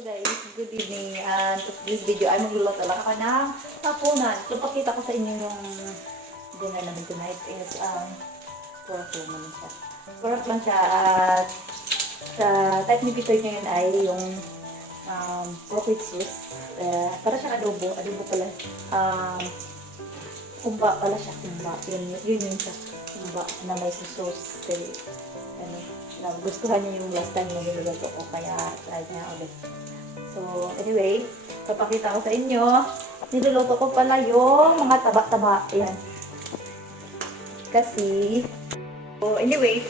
Hello guys, good evening. And this video ay magluluto lang ako ng hapunan. So pakita ko sa inyo yung dinner namin tonight is pork naman siya. Pork lang siya at sa type ni Peter ngayon ay yung pork with sauce. Para siyang adobo. Adobo pala. Kumba pala siya. Kumba. Yun siya. Kumba na may sauce. Kaya, nagustuhan niya yung last time na niluluto ko, kaya try niya ulit. So, anyway, papakita ko sa inyo, niluluto ko pala yung mga taba-taba. Ayan. Kasi, so anyway,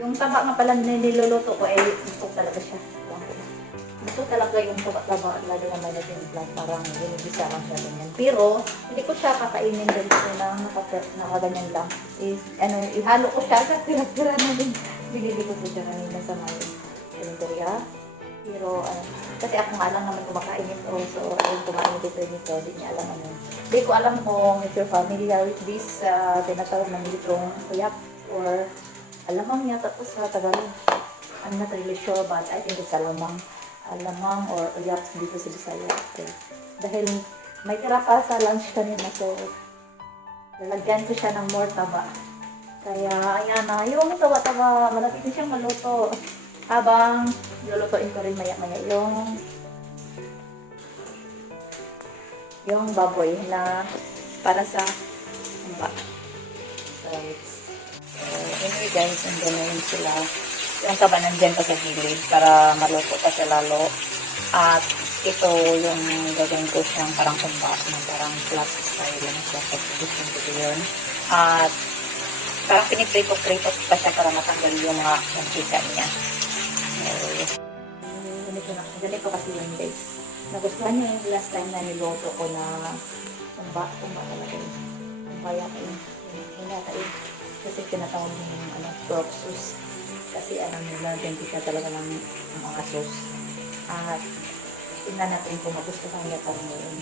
yung taba nga pala na niluluto ko, gusto talaga siya. Gusto talaga yung taba-taba, lalo naman na timpla, parang ginigisa lang siya ganyan. Pero, hindi ko siya kakainin ganito na nakaganyan lang. Ihalo ko siya sa tira-tira na din. Binili ko siya kanina sa may kalendarya. Pero, kasi ako nga lang naman kumakain ito. So, ayun, kumain dito nito. Hindi niya alam ano. Hindi ko alam kung if you're familiar with this, tinatawag ng litong kuyak or alamang niya. Tapos sa Tagalog, I'm not really sure, but I think it's alamang or uyak dito sa Bisaya. Okay. Dahil may tira pa sa lunch kanina. So, lalagyan ko siya ng more taba. Kaya, ayan na, yung tawa-tawa, malapit na siyang maluto. Habang, lulutuin ko rin maya-maya yung baboy na para sa umba. So, anyway guys, andyan na yun sila. Yung taba nandyan pa sa gilid para maluto pa siya lalo. At ito yung gagawin ko siyang parang umba, na parang flat style lang siya. Pag-gusto ko yun. At parang piniprito-prito pa siya para matanggal yung mga mantika niya. Ganito kasi yun guys. Nagustuhan niyo yung last time na niloto ko na umba talaga yun. Umbaya ko yun. Hinata yun. Kasi tinatawag yung pork sauce. Kasi nila, denti siya talaga ng mga sauce. At tingnan natin kung magustuhan niya pa rin yun.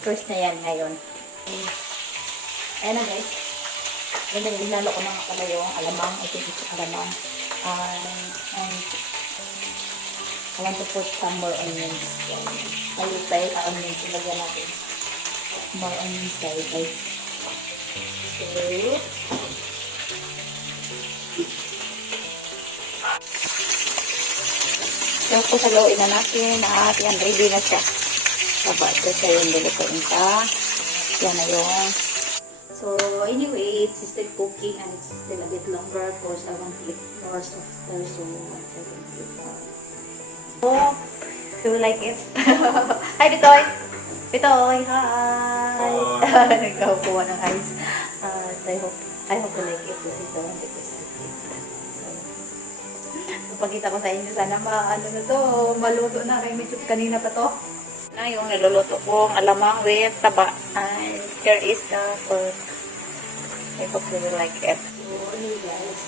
First na yan ngayon. Ayan na guys. Linalo ko na nga pala yung alamang. I think it's alamang. I want to put some more onions. Ayun tayo sa onions. Ilagyan natin. More onions tayo guys. So, kusaloin na natin at yan, ready na siya. Sabad ko siya yung lulutuin ka. Yan na yung. So, anyway, it's still cooking and it's still a bit longer. Of course, I want it more softer. So, I can keep more. Oh, do you like it? Hi, Bitoy! Bitoy, hi! Nagkakuha ng ice. I hope you like it. This is the one that is pagkita ko sa inyo, sana na to, maluto na kay Mitsup kanina pa to. Na yung niluluto ko, alamang with taba. And here is the pork. I hope you will like it. So, anyway guys,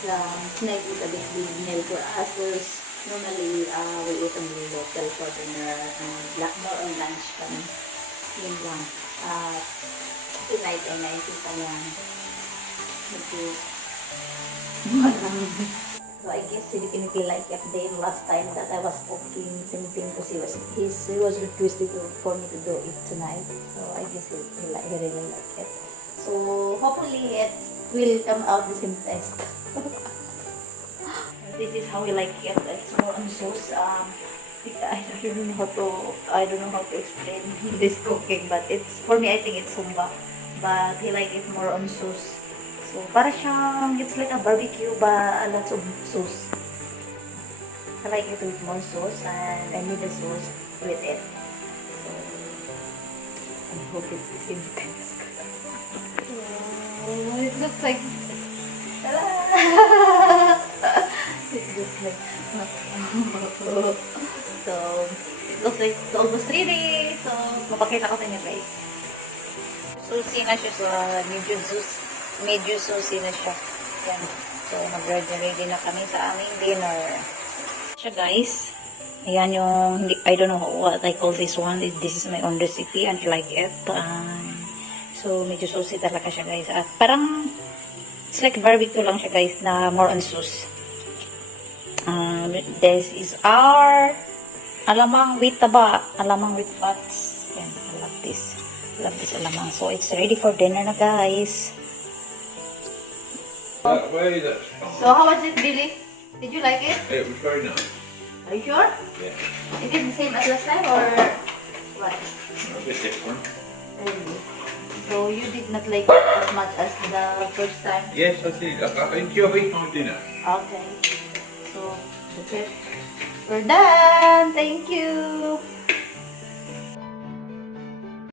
tonight is a bit big meal for us. Normally, we eat only local for dinner and more on lunch kami. Yun lang. Tonight ay naisip lang. So I guess he definitely like it. Then last time that I was cooking, same thing because he was requested for me to do it tonight. So I guess he really like it. So hopefully it will come out the same taste. This is how we like it. It's more on sauce. I don't know how to explain this cooking, but it's for me. I think it's humba, but he like it more on sauce. So, para siyang, it's like a barbecue, but a lot of sauce. I like it with more sauce, and I need the sauce with it. So, I hope it's the same taste. Oh, it looks like, it looks like, so, it looks like it's almost ready. So, mapakita ko sa inyo guys. Susi na siya sa medyo susi na siya. Yan. So, mag-ready na kami sa aming dinner. Siya guys. Ayan yung, I don't know what I call this one. This is my own recipe and I like it. So, medyo susi talaga siya guys. At parang, it's like barbecue lang siya guys na more on sauce. This is our Alamang with taba, alamang with fats. Yan, I love this. I love this alamang. So, it's ready for dinner na, guys. That way, that's fine. So, how was it, Billy? Did you like it? It was very nice. Are you sure? Yeah. Is it the same as last time or what? A bit different. Really? So, you did not like it as much as the first time? Yes, I did. I enjoyed my dinner. Okay. So, that's it. We're done. Thank you.